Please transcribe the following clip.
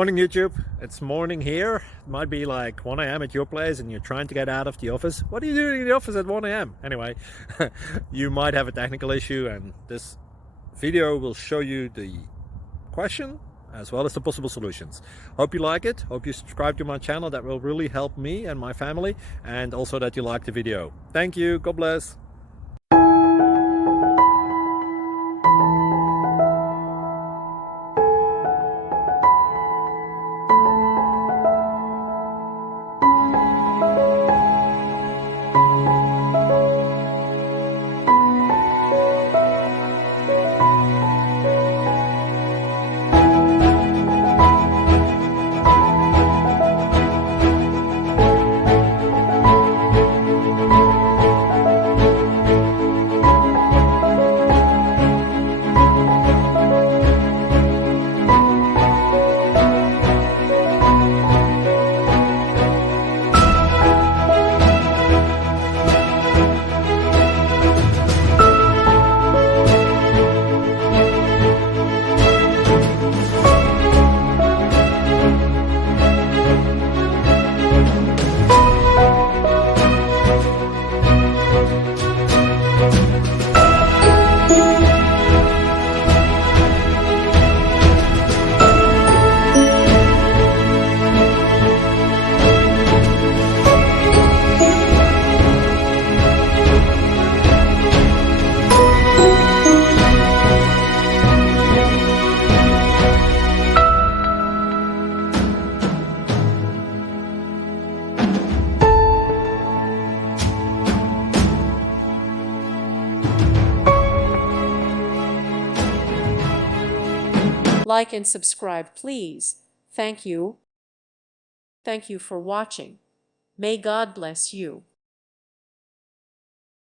Morning YouTube, it's morning here. It might be like 1 a.m. at your place and you're trying to get out of the office. What are you doing in the office at 1 a.m.? Anyway, you might have a technical issue and this video will show you the question as well as the possible solutions. Hope you like it, hope you subscribe to my channel. That will really help me and my family, and also that you like the video. Thank you, God bless. Like and subscribe, please. Thank you. Thank you for watching. May God bless you.